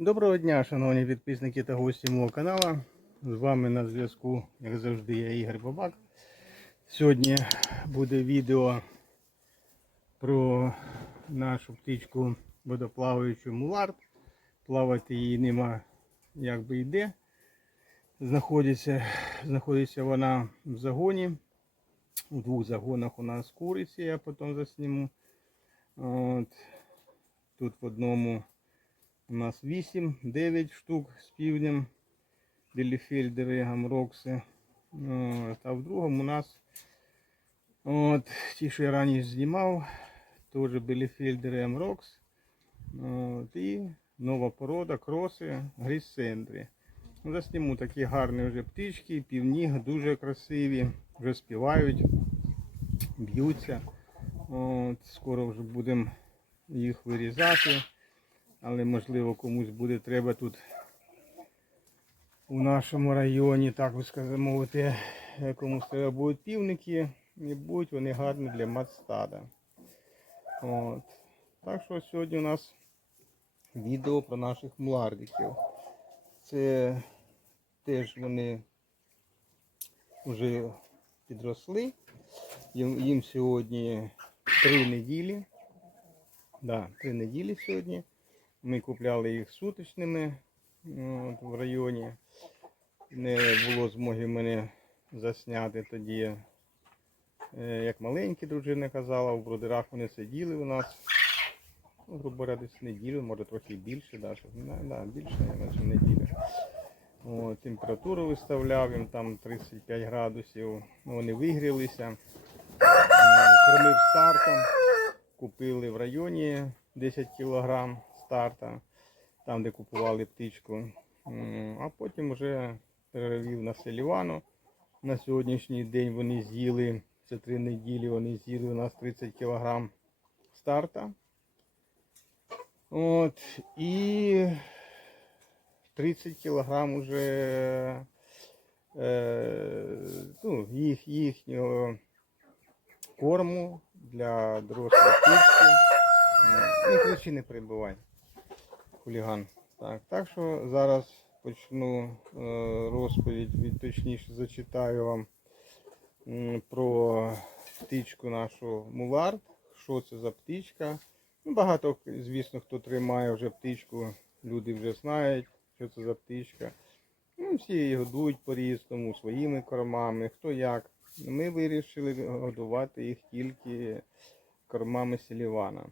Доброго дня, шановні підписники та гості мого каналу. З вами на зв'язку, як завжди, я Ігор Бабак. Сьогодні буде відео про нашу птичку водоплаваючу мулард. Плавати її нема як би йде. Знаходиться, знаходиться вона в загоні. У двох загонах у нас куриці, я потім засніму. От. Тут в одному у нас 8-9 штук з півднем. Біліфельдери, гамрокси. От, а в другому у нас от, ті, що я раніше знімав, теж біліфельдери Амрокс. От, і нова порода, кроси, гріссендри. Ну, Засніму такі гарні вже птички, півні, дуже красиві, вже співають, б'ються. От, скоро вже будемо їх вирізати. Але можливо комусь буде треба тут у нашому районі, так би сказати, мовити, комусь треба будуть півники, і будуть вони гарні для матстада. От. Так що сьогодні у нас відео про наших мулардиків. Це теж вони вже підросли. Їм, їм сьогодні три неділі. Да, три неділі сьогодні. Ми купляли їх суточними от, в районі. Не було змоги мене засняти тоді. Е, Як маленькі дружина казала, в бродерах вони сиділи у нас. Ну, грубо говоря, десь неділю, може трохи більше, да, щоб, да, да, більше, наче неділю. Температуру виставляв їм там 35 градусів. Ну, Вони вигрілися. Кормив стартом. Купили в районі 10 кг старта, там де купували птичку. А потім вже перевів на селівану. На сьогоднішній день вони з'їли, це три неділі, вони з'їли у нас 30 кг старта. От, і 30 кг уже е, ну, їх, їхнього корму для дорослої птички. Ну, ключі не прибувай. Хуліган. Так, так що зараз почну е, розповідь, від, точніше зачитаю вам про птичку нашу мулард. Що це за птичка? Ну, багато, звісно, хто тримає вже птичку, люди вже знають, що це за птичка. Ну, всі її годують по-різному, своїми кормами, хто як. Ми вирішили годувати їх тільки кормами селівана.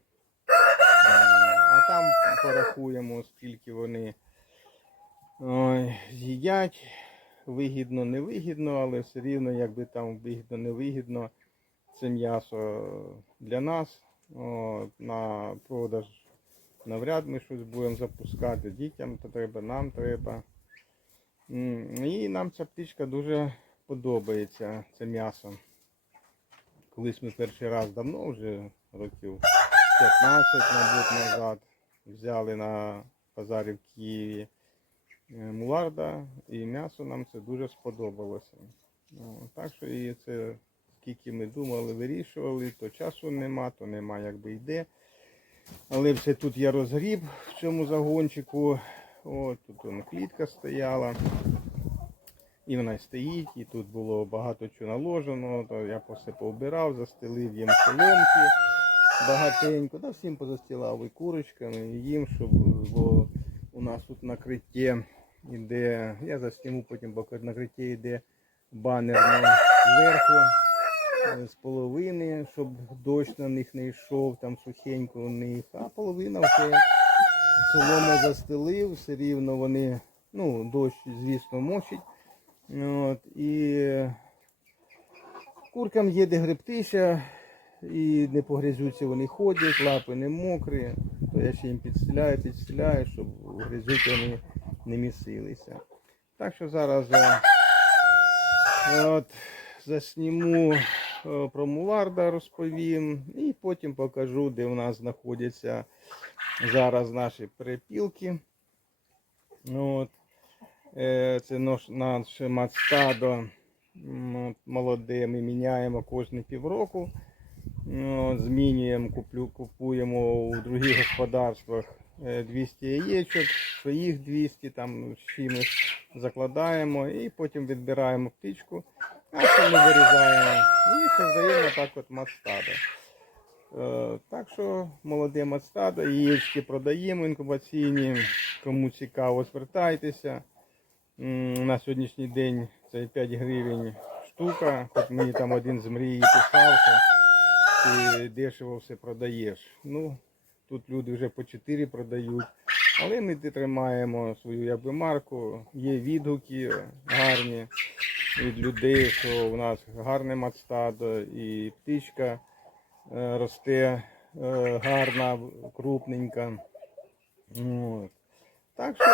А там порахуємо, скільки вони ой, з'їдять. Вигідно, невигідно, але все рівно, якби там вигідно, невигідно, це м'ясо для нас. О, на продаж навряд ми щось будемо запускати. Дітям то треба, нам треба. І нам ця птичка дуже подобається, це м'ясо. Колись ми перший раз давно, вже років 15, мабуть, назад, взяли на базарі в Києві е, муларда, і м'ясо нам це дуже сподобалося. Ну, Так що і це скільки ми думали, вирішували, то часу нема, то нема якби йде. Але все тут я розгріб в цьому загончику. От, тут вона клітка стояла. І вона й стоїть, і тут було багато чого наложено, то я все повбирав, застелив їм соломки багатенько, да всім позастілав і курочками, і їм, щоб бо у нас тут накриття іде, я засніму потім, бо накриття йде банерне зверху е, з половини, щоб дощ на них не йшов, там сухенько у них, а половина вже солома застелив, все рівно вони, ну, дощ, звісно, мочить. От, і куркам є де гребтися, і не по вони ходять, лапи не мокрі, то я ще їм підстеляю, підстеляю, щоб у вони не місилися. Так що зараз от, засніму е, про муларда, розповім, і потім покажу, де у нас знаходяться зараз наші перепілки. От. Е, Це наш, наше мацтадо молоде. Ми міняємо кожні півроку. Ну, Змінюємо, куплю, купуємо у других господарствах е, 200 яєчок, своїх 200 там чимось закладаємо і потім відбираємо птичку, а це ми вирізаємо і создаємо так от мастадо. Е, Так що молоде мастадо, яєчки продаємо інкубаційні. Кому цікаво, звертайтеся. На сьогоднішній день це 5 гривень штука, хоч мені там один з мрії писав, ти дешево все продаєш. Ну, тут люди вже по 4 продають. Але ми тримаємо свою якби, марку. Є відгуки гарні від людей, що у нас гарне мацтадо і птичка е, росте е, гарна, крупненька. От. Так що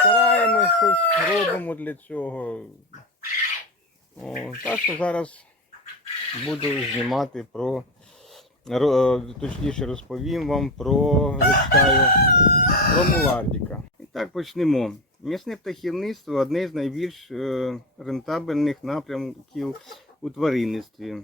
стараємось щось робимо для цього. О, так що зараз буду знімати про, ро- точніше розповім вам про зачитаю про мулардіка. І так почнемо. М'ясне птахівництво одне з найбільш е, рентабельних напрямків у тваринництві.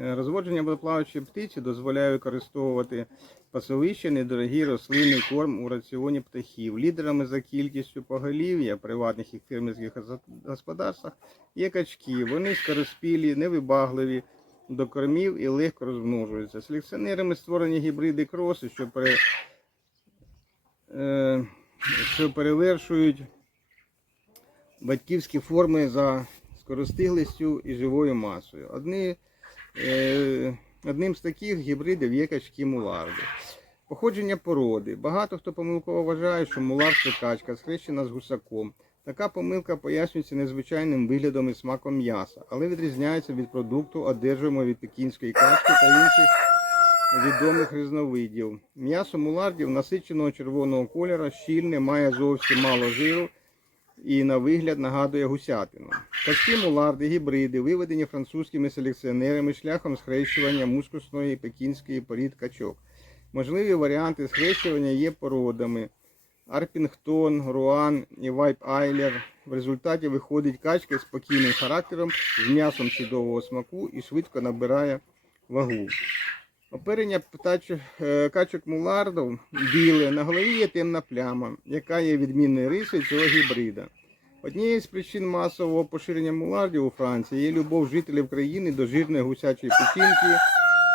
Е, Розводження водоплаваючої птиці дозволяє використовувати пасовище, недорогий рослинний корм у раціоні птахів. Лідерами за кількістю поголів'я приватних і фермерських господарствах є качки. Вони скороспілі, невибагливі до кормів і легко розмножуються. Селекціонерами створені гібриди кроси, що, пере... е, що перевершують батьківські форми за скоростиглістю і живою масою. Одні Е, Одним з таких гібридів є качки муларди. Походження породи. Багато хто помилково вважає, що мулард це качка, схрещена з гусаком. Така помилка пояснюється незвичайним виглядом і смаком м'яса, але відрізняється від продукту, одержуємо від пекінської качки та інших відомих різновидів. М'ясо мулардів насиченого червоного кольору, щільне, має зовсім мало жиру і на вигляд нагадує гусятину. Качки муларди, гібриди, виведені французькими селекціонерами шляхом схрещування мускусної пекінської порід качок. Можливі варіанти схрещування є породами Арпінгтон, Руан і Вайп Айлер. В результаті виходить качка з спокійним характером, з м'ясом чудового смаку і швидко набирає вагу. Оперення птач- е, качок мулардів біле, на голові є темна пляма, яка є відмінною рисою цього гібрида. Однією з причин масового поширення мулардів у Франції є любов жителів країни до жирної гусячої печінки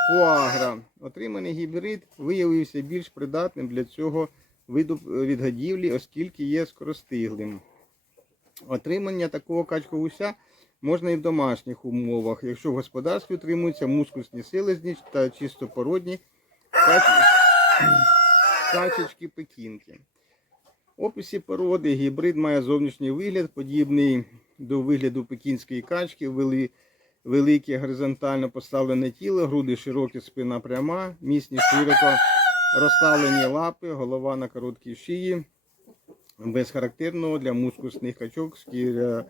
фуагра. Отриманий гібрид виявився більш придатним для цього виду е, відгодівлі, оскільки є скоростиглим. Отримання такого качка-гуся можна і в домашніх умовах, якщо в господарстві утримуються мускусні селезні та чистопородні кач... качечки пекінки. Описі породи гібрид має зовнішній вигляд, подібний до вигляду пекінської качки, вели... велике горизонтально поставлене тіло, груди широкі, спина пряма, міцні широко розставлені лапи, голова на короткій шиї, без характерного для мускусних качок шкіря...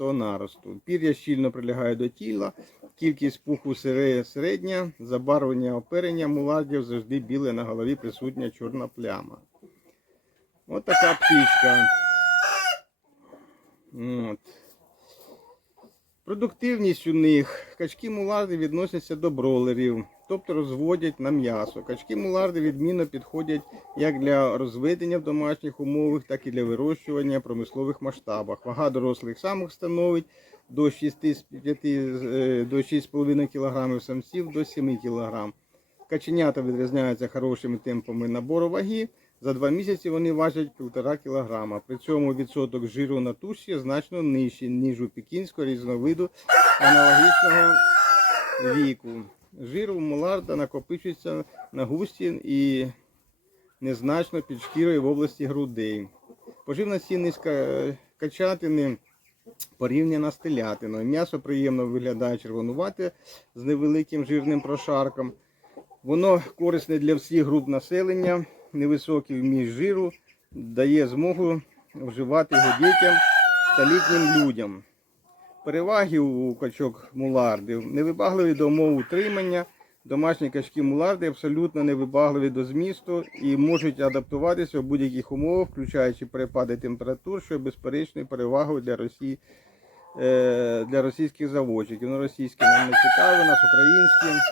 наросту. Пір'я щільно прилягає до тіла, кількість пуху середня, забарвлення оперення муладів завжди біле на голові присутня чорна пляма. От така птичка. От. Продуктивність у них. Качки муларди відносяться до бролерів, тобто розводять на м'ясо. Качки муларди відмінно підходять як для розведення в домашніх умовах, так і для вирощування в промислових масштабах. Вага дорослих самок становить до 6,5 е, до 6,5 кг самців до 7 кг. Каченята відрізняються хорошими темпами набору ваги. За два місяці вони важать 1,5 кг. При цьому відсоток жиру на туші значно нижчий, ніж у пекінського різновиду аналогічного віку. Жир у муларда накопичується на густі і незначно під шкірою в області грудей. Поживна цінність качатини порівняна з телятиною. М'ясо приємно виглядає червонувате з невеликим жирним прошарком. Воно корисне для всіх груп населення, невисокий вміст жиру, дає змогу вживати його дітям та літнім людям. Переваги у качок мулардів невибагливі до умов утримання. Домашні качки муларди абсолютно невибагливі до змісту і можуть адаптуватися в будь-яких умовах, включаючи перепади температур, що є безперечною перевагою для Росії. е, Для російських заводчиків. Ну, російські нам не цікаві, нас українські.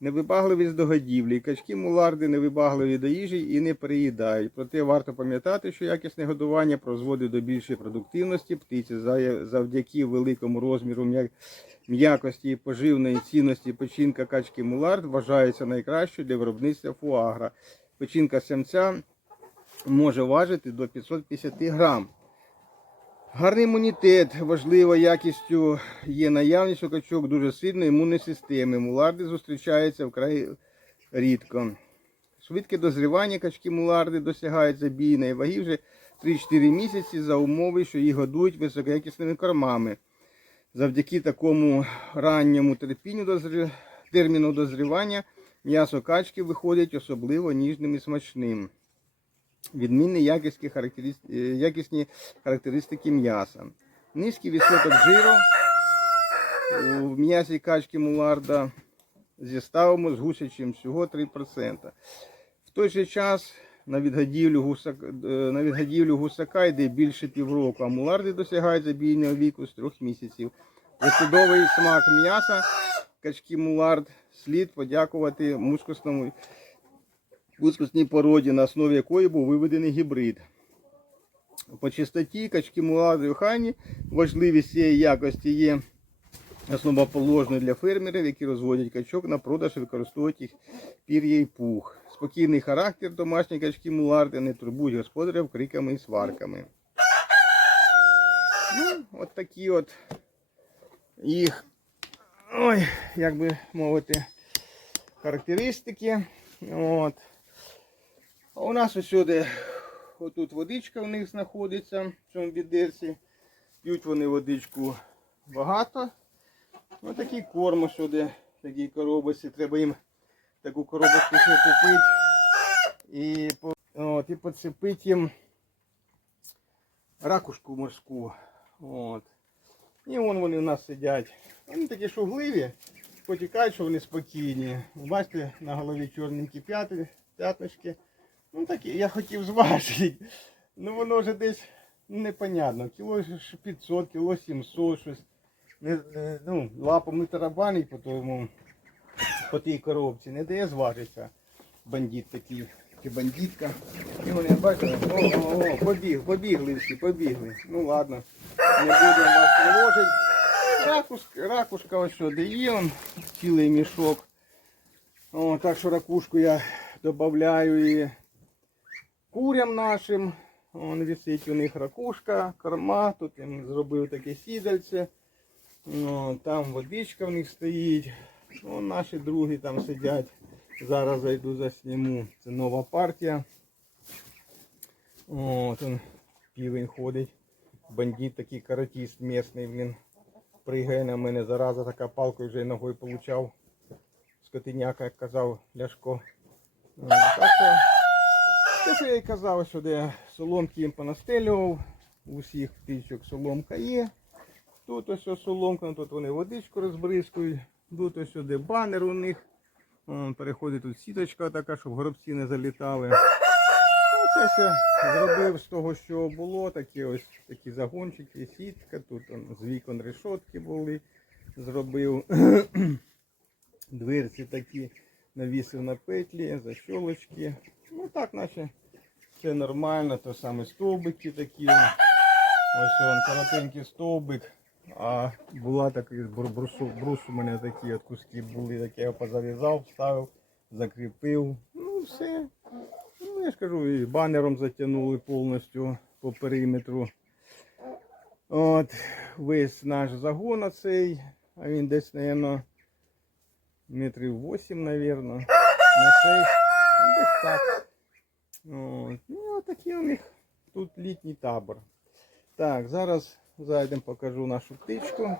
Невибагливість до годівлі. Качки муларди невибагливі до їжі і не переїдають. Проте варто пам'ятати, що якісне годування призводить до більшої продуктивності птиці За- завдяки великому розміру м'я- м'якості і поживної цінності печінка качки мулард вважається найкращою для виробництва фуагра. Печінка самця може важити до 550 грам. Гарний імунітет, важлива якістю є наявність у качок дуже сильної імунної системи. Муларди зустрічаються вкрай рідко. Швидке дозрівання качки муларди досягають забійної ваги вже 3-4 місяці за умови, що їх годують високоякісними кормами. Завдяки такому ранньому терпінню дозрі... терміну дозрівання м'ясо качки виходить особливо ніжним і смачним. Відмінні якісні, характерис- е, якісні характеристики м'яса. Низький відсоток жиру у м'ясі качки муларда зі ставами з гусячим всього 3%. В той же час на відгодівлю гусака, е, на відгодівлю гусака йде більше півроку, а муларди досягають забійного віку з трьох місяців. За чудовий смак м'яса качки мулард слід подякувати мускусному мускусній породі, на основі якої був виведений гібрид. По чистоті качки муларди і охайні важливість цієї якості є основоположною для фермерів, які розводять качок на продаж і використовують їх пір'я і пух. Спокійний характер домашньої качки муларди не турбують господарів криками і сварками. Ну, от такі от їх, ой, як би мовити, характеристики. От. А у нас усюди отут водичка в них знаходиться в цьому відерці. П'ють вони водичку багато. Ось такий корм сюди, такій коробочці. Треба їм таку коробочку купити і, от, і поцепити їм ракушку морську. От. І вон вони у нас сидять. Вони такі шугливі, потікають, що вони спокійні. Бачите, на голові чорненькі п'ятнички. Ну такі, я хотів зважити. Ну воно вже десь непонятно. Кіло ж 500, кіло 700, щось. Не, ну, лапами тарабанить по тому, по тій коробці. Не дає зважитися. Бандит такий, чи бандитка. І вони, бачите, о, о, о, побіг, побігли всі, побігли. Ну ладно, не будемо вас тривожити. Ракушка, ракушка ось де є, он, цілий мішок. О, так що ракушку я додаю і курям нашим. Вон висить у них ракушка, корма, тут я зробив таке сідальце. Ну, там водичка в них стоїть. Вон наші другі там сидять. Зараз зайду засніму. Це нова партія. От он півень ходить. Бандит такий каратіст місний, блін. Пригає на мене, зараза така палкою вже ногою получав. Скотиняка, як казав Ляшко. Ну, Так те, що я й казав, що де соломки їм понастелював. У всіх птичок соломка є. Тут ось соломка, тут вони водичку розбризкують. Тут ось сюди банер у них. Переходить тут сіточка така, щоб горобці не залітали. Ну, Це все зробив з того, що було. Такі ось такі загончики, сітка. Тут он, з вікон решотки були. Зробив дверці такі, навісив на петлі, защолочки. Ну так, наче все нормально. То саме стовбики такі. Ось он коротенький стовбик. А була такий бру- брусу, брус у мене такі от куски були, такі я його позарізав, вставив, закріпив. Ну все. Ну, я ж кажу, і банером затягнули повністю по периметру. От, весь наш загон оцей, а він десь, мабуть, метрів 8, мабуть, на 6. Ну, десь так. От. Ну, такий у них тут літній табор. Так, зараз зайдемо, покажу нашу птичку.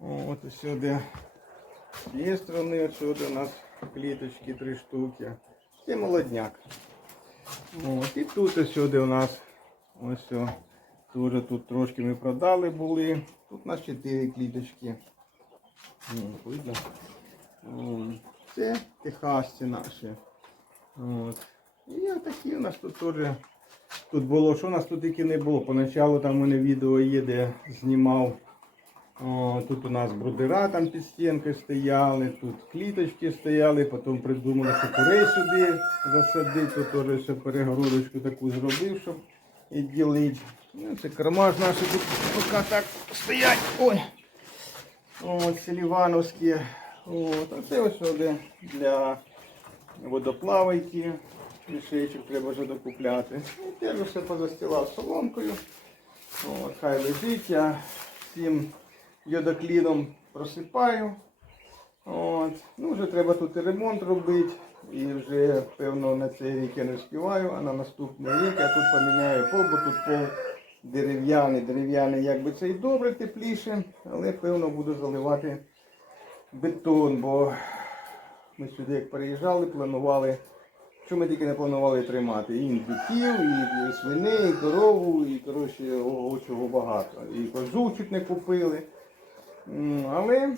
От сюди. З цієї сторони, от сюди у нас кліточки три штуки. Це молодняк. От, і тут ось сюди у нас ось о, Тоже тут трошки ми продали були. Тут у нас чотири кліточки. Видно? Це техасці наші. От. І такі у нас тут теж. Тут було, що у нас тут тільки не було. Поначалу там у мене відео є, де знімав О, тут у нас брудера там під стінкою стояли, тут кліточки стояли, потім придумали, що курей сюди засадити, тут теж ще перегородочку таку зробив, щоб і ділити. Ну, це корма ж наші тут поки так стоять. Ой. От, селівановські. От, це ось сюди для водоплавайки. Мішечок треба вже докупляти. І теж все позастилав соломкою. От, хай лежить. Я всім йодокліном просипаю. От. Ну, вже треба тут і ремонт робити. І вже, певно, на цей рік я не співаю, а на наступний рік я тут поміняю пол, бо тут пол дерев'яний. Дерев'яний якби це і добре, тепліше, але певно буду заливати бетон, бо ми сюди як переїжджали, планували. Що ми тільки не планували тримати? І індиків, і, свиней, і корову, і коротше, ого, чого багато. І козу чуть не купили. Але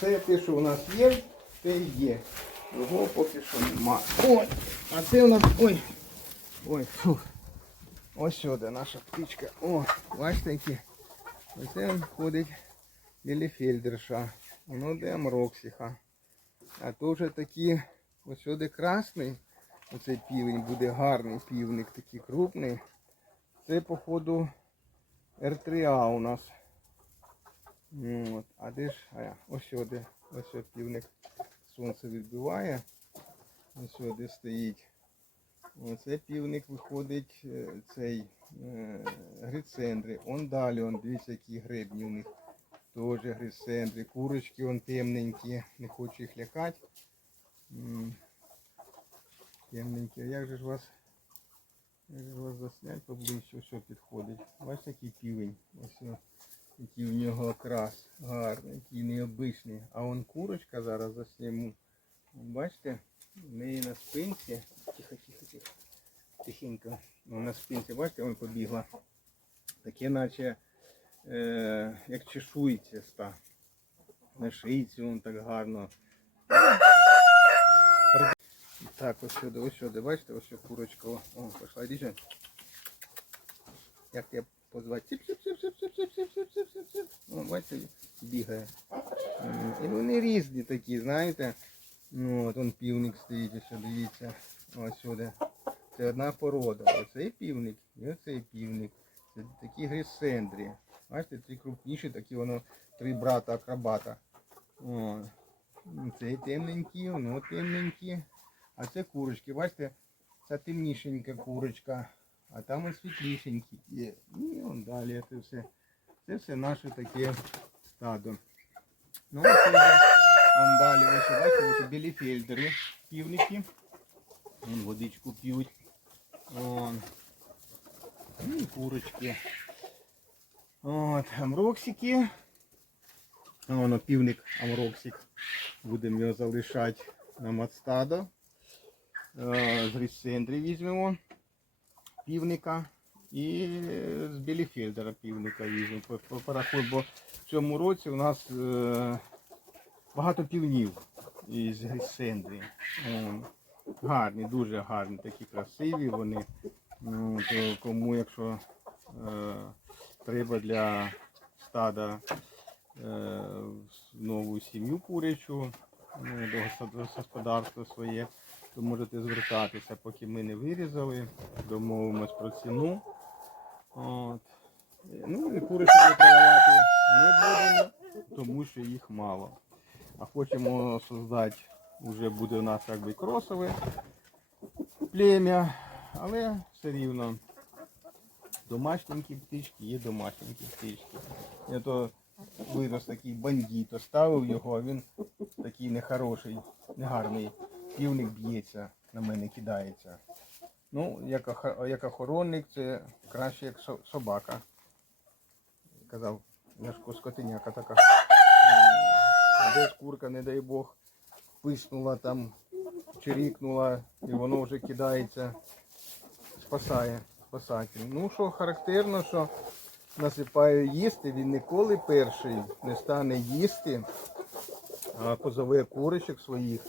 це те, що у нас є, те є. Його поки що нема. Ой, а це у нас. Ой. Ой, фух. Ось сюди наша птичка. О, бачите, які. Оце ходить Ліліфельдерша. Воно де Амроксіха. А то вже такі, ось сюди красний. Оцей півень буде гарний півник, такий крупний. Це, походу, РТА у нас. Ну, От. А де ж? А, ось сюди. Ось сюди півник сонце відбиває. Ось сюди стоїть. Оце півник виходить е, цей е, грицендри. Он далі, он, дивіться, які гребні у них. Теж грицендри. Курочки он темненькі. Не хочу їх лякати. Темненькі. А як же ж вас, як же вас заснять поближче, що підходить? Бачите, який півень. Ось який в нього окрас гарний, який необичний. А он курочка зараз засніму. Бачите, в неї на спинці. Тихо, тихо, тихо. Тихенько. Ну, на спинці, бачите, вон побігла. Таке наче е, як чешуйцяста. На шийці вон так гарно. Так, ось сюди, ось сюди, бачите, ось курочка. О, о пішла, діже. Як тебе позвати? О, бачите, бігає. І вони різні такі, знаєте. Ну, от он півник стоїть, ось дивіться. Ось сюди. Це одна порода. Оцей півник і оцей півник. Це такі грисендрі. Бачите, три крупніші, такі воно три брата-акробата. О, Це темненькі, воно темненькі. А це курочки, бачите, це темнішенька курочка, а там і світлішенькі є. І он далі це все. Це все наше таке стадо. Ну, це вже он далі, ось бачите, ось білі фельдери, півники. Вон водичку п'ють. Вон. Ну, і курочки. От, амроксики. Воно півник амроксик. Будемо його залишати на мацтадо. Е, З Ріссендрі візьмемо півника. І з Біліфельдера півника візьмемо. По- по- порахуй, бо в цьому році у нас е, багато півнів із Гріссендрі. Гарні, дуже гарні, такі красиві вони. Ну, то кому, якщо е, треба для стада нову сім'ю курячу, ну, до господарства своє, то можете звертатися, поки ми не вирізали, домовимось про ціну. От. Ну і курицю ми не будемо, тому що їх мало. А хочемо создати, вже буде у нас якби кросове плем'я, але все рівно домашненькі птички є домашненькі птички. Я то вирос такий бандит, оставив його, а він такий нехороший, негарний. Півник б'ється, на мене кидається. Ну, як, як охоронник, це краще як со- собака. Казав, Ляшко скотиняка така. Десь курка, не дай Бог, писнула там, чирікнула, і воно вже кидається, спасає, спасатель. Ну, що характерно, що насипаю їсти, він ніколи перший не стане їсти, а позове курочок своїх.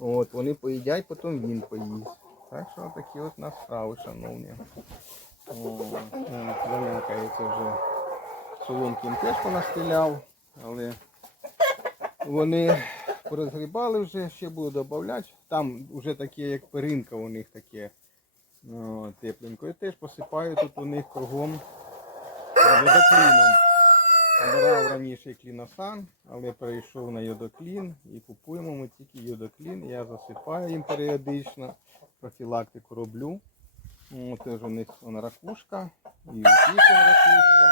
От, вони поїдять, потім він поїсть. Так що такі от нас справи, шановні. О, Залякається вже. соломки теж понастеляв, але вони порозгрібали вже, ще буду додавати. Там вже таке, як перинка у них таке тепленько. І теж посипаю тут у них кругом йодокліном. Брав раніше кліносан, але перейшов на йодоклін і купуємо ми тільки йодоклін. Я засипаю їм періодично, профілактику роблю. Теж у них вона ракушка, і у ракушка.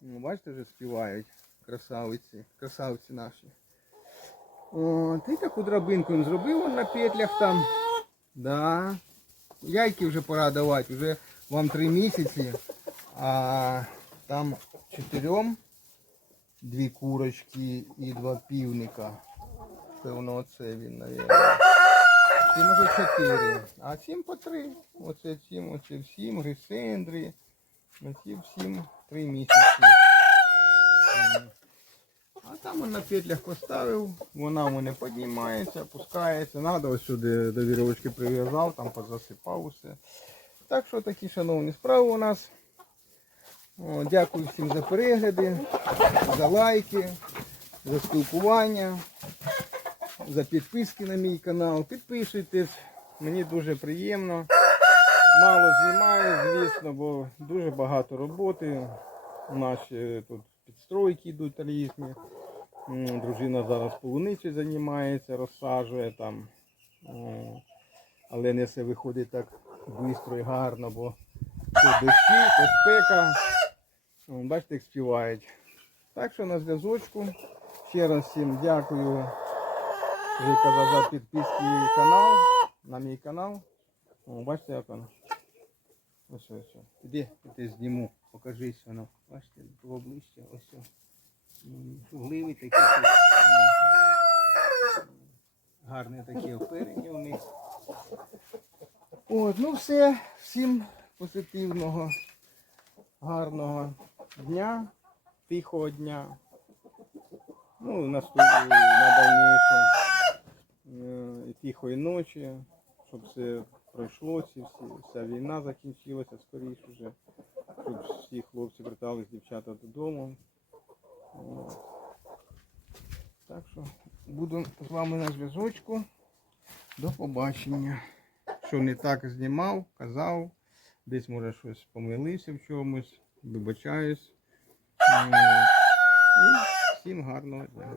Ну, бачите, вже співають красавиці, красавиці наші. От, і таку драбинку він зробив он на петлях там. Да. Яйки вже пора давати, вже вам три місяці, а там чотирьом дві курочки і два півника. Певно, оце він, мабуть. Ці може чотири, а сім по три. Оце сім, оце всім, грисендрі. Оці всім три місяці. А там на петлях поставив, вона в мене піднімається, опускається. Надо ось сюди до вірочки прив'язав, там позасипав усе. Так що такі шановні справи у нас. Дякую всім за перегляди, за лайки, за спілкування, за підписки на мій канал. Підписуйтесь, мені дуже приємно. Мало знімаю, звісно, бо дуже багато роботи. У нас тут підстройки йдуть різні. Дружина зараз полуницею займається, розсаджує там. Але не все виходить так швидко і гарно, бо то дощі, то спека. Бачите, як співають. Так що на зв'язочку. Ще раз всім дякую. За підписки канал, на мій канал. Бачите, як воно. Ось ось. Іди, тебе зніму, покажись воно. Бачите, було ближче, ось. ось. М, Гливи такі. Гарні такі оперені у них. От, ну все, всім позитивного, гарного дня, тихого дня. Ну, на дальніше. Е, і тихої ночі, щоб все пройшло, всі, вся війна закінчилася скоріше вже, щоб всі хлопці вертались, дівчата додому. Так що буду з вами на зв'язочку. До побачення. Що не так знімав, казав, десь може щось помилився в чомусь, вибачаюсь. І всім гарного дня.